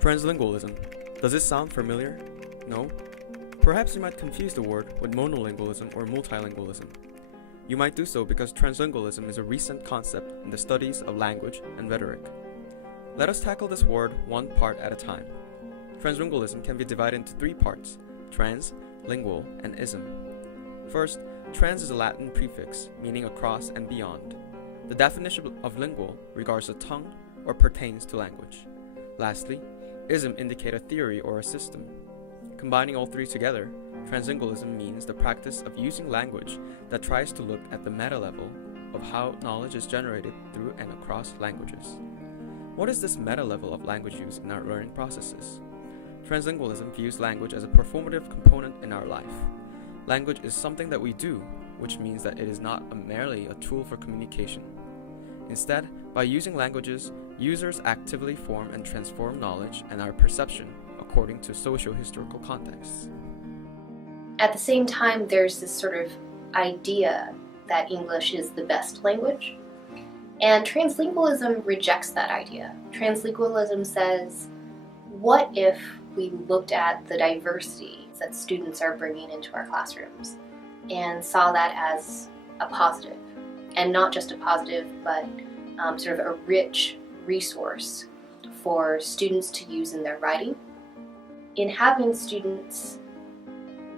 Translingualism. Does this sound familiar? No? Perhaps you might confuse the word with monolingualism or multilingualism. You might do so because translingualism is a recent concept in the studies of language and rhetoric. Let us tackle this word one part at a time. Translingualism can be divided into three parts: trans, lingual, and ism. First, trans is a Latin prefix meaning across and beyond. The definition of lingual regards the tongue or pertains to language. Lastly, ism indicates a theory or a system. Combining all three together, translingualism means the practice of using language that tries to look at the meta level of how knowledge is generated through and across languages. What is this meta level of language use in our learning processes? Translingualism views language as a performative component in our life. Language is something that we do, which means that it is not merely a tool for communication. Instead, by using languages, users actively form and transform knowledge and our perception according to socio-historical contexts. At the same time, there's this sort of idea that English is the best language, and translingualism rejects that idea. Translingualism says, what if we looked at the diversity that students are bringing into our classrooms and saw that as a positive, and not just a positive, but sort of a rich resource for students to use in their writing. In having students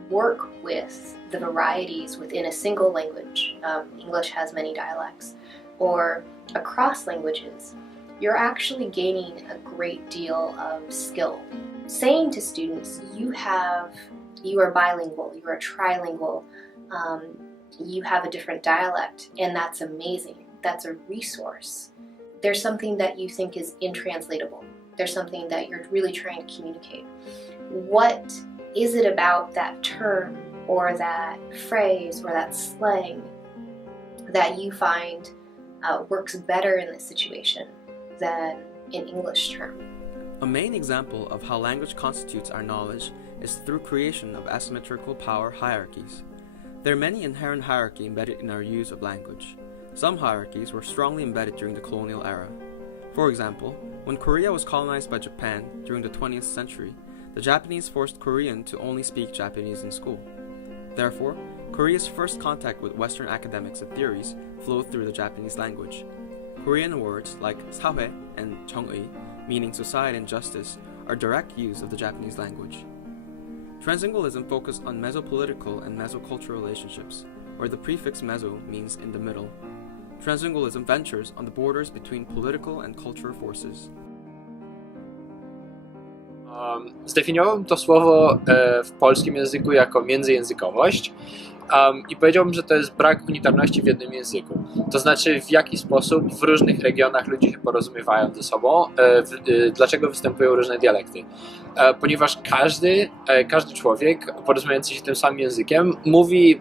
work with the varieties within a single language, English has many dialects, or across languages, you're actually gaining a great deal of skill. Saying to students, you are bilingual, you are trilingual, you have a different dialect, and that's amazing. That's a resource. There's something that you think is intranslatable. There's something that you're really trying to communicate. What is it about that term or that phrase or that slang that you find works better in this situation than an English term? A main example of how language constitutes our knowledge is through creation of asymmetrical power hierarchies. There are many inherent hierarchies embedded in our use of language. Some hierarchies were strongly embedded during the colonial era. For example, when Korea was colonized by Japan during the 20th century, the Japanese forced Korean to only speak Japanese in school. Therefore, Korea's first contact with Western academics and theories flowed through the Japanese language. Korean words like 사회 and 정의, meaning society and justice, are direct use of the Japanese language. Translingualism focused on mesopolitical and mesocultural relationships, where the prefix meso means in the middle. Translingualism ventures on the borders between political and cultural forces. Zdefiniowałbym to słowo w polskim języku jako międzyjęzykowość i powiedziałbym, że to jest brak unitarności w jednym języku. To znaczy, w jaki sposób w różnych regionach ludzie się porozumiewają ze sobą, dlaczego występują różne dialekty. Ponieważ każdy człowiek porozumiewający się tym samym językiem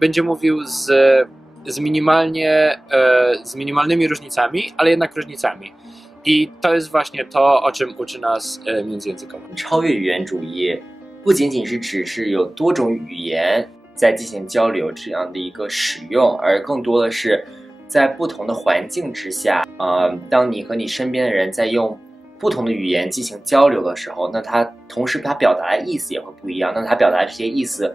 będzie mówił z minimalnymi różnicami, ale jednak różnicami. I to jest właśnie to, o czym uczy nas międzyjęzykowość. 超越语言主义不仅仅是只是有多种语言在进行交流这样的一个使用，而更多的是在不同的环境之下，当你和你身边的人在用不同的语言进行交流的时候，那同时它表达的意思也会不一样。那它表达这些意思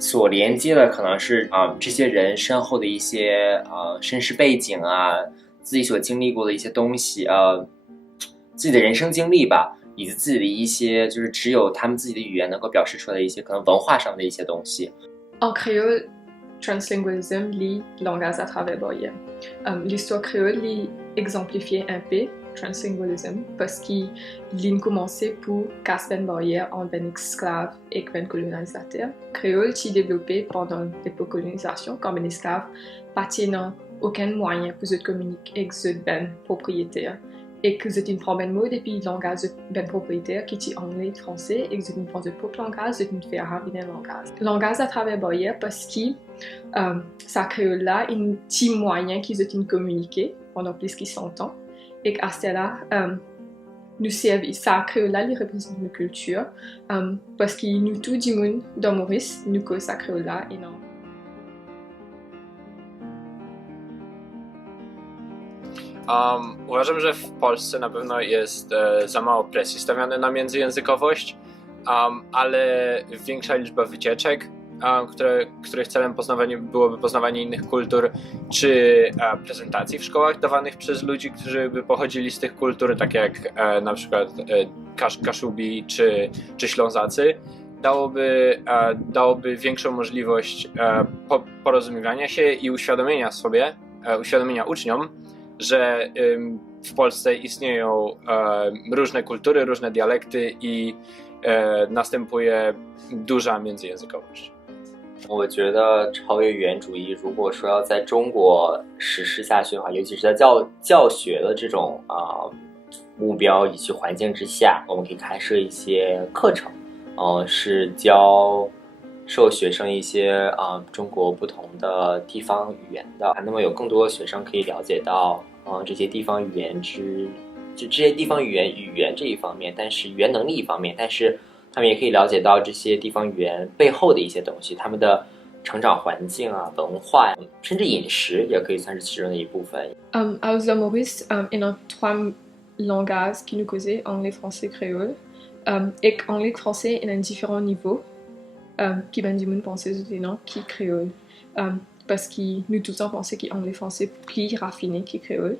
所连接的可能是这些人身后的一些身世背景啊，自己所经历过的一些东西，自己的人生经历吧，以及自己的一些就是只有他们自己的语言能够表示出来的一些可能文化上的一些东西。En créole, translingualism lit langage à travers barrière. L'histoire créole lit exemplifier un peu translingualism parce qu'il lit commencé pour casser une barrière entre les esclaves et les colonisateurs. Créole s'est développé pendant l'époque colonisation comme un esclave pas tenant aucun moyen pour se communiquer avec ses propriétaires. Et que c'est une première mot depuis le langage de propriétaire qui est anglais et français et que c'est une français propre langage, c'est une faire un langage. Langage à travers barrière parce que ça crée là un petit moyen qu'ils ont communiquer pendant plus qu'ils s'entendent et qu'à cela nous servent, ça crée là les représentants de culture parce que nous tout du monde dans Maurice nous que ça crée là et non. Uważam, że w Polsce na pewno jest za mało presji stawiane na międzyjęzykowość, ale większa liczba wycieczek, których celem byłoby poznawanie innych kultur, czy prezentacji w szkołach dawanych przez ludzi, którzy by pochodzili z tych kultur, tak jak na przykład Kaszubi czy Ślązacy, dałoby większą możliwość porozumiewania się i uświadomienia uczniom, że w Polsce istnieją różne kultury, różne dialekty i następuje duża międzyjęzykowość. 我觉得超越语言主义，如果说要在中国实施下去的话，尤其是在教学的这种目标以及环境之下，我们可以开设一些课程，是教授学生一些中国不同的地方语言的，那么有更多的学生可以了解到这些地方语言这些地方语言这一方面，但是语言能力一方面，但是他们也可以了解到这些地方语言背后的一些东西，他们的成长环境啊、文化，甚至饮食也可以算是其中的一部分。À Oslo Maurice, il y a 3 langages qui nous causaient, anglais, français, créole. Et anglais, français, il y a différents niveaux qui ben du monde pensait qui créole. Parce que nous tous en pensaient qu'anglais, français plus raffiné que créole.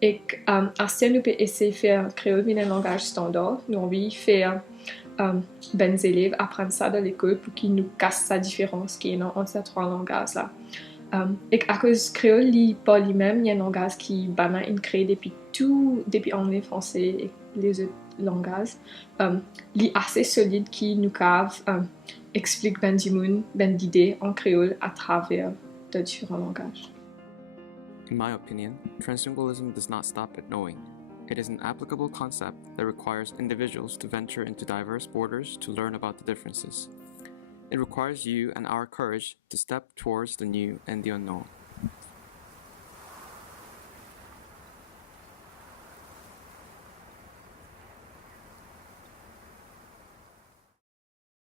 Et à ce nous peut essayer de faire créole, mais un langage standard. Nous envie faire les élèves apprendre ça dans l'école pour qu'ils nous cassent la différence qui est entre ces 3 langages là. Et à cause créole, il pas lui-même, il y a un langage qui est créé depuis anglais, français et les autres langages. Il est assez solide qui nous cave explique ben du monde, ben d'idées en créole à travers de différents langages. In my opinion, translingualism does not stop at knowing. It is an applicable concept that requires individuals to venture into diverse borders to learn about the differences. It requires you and our courage to step towards the new and the unknown.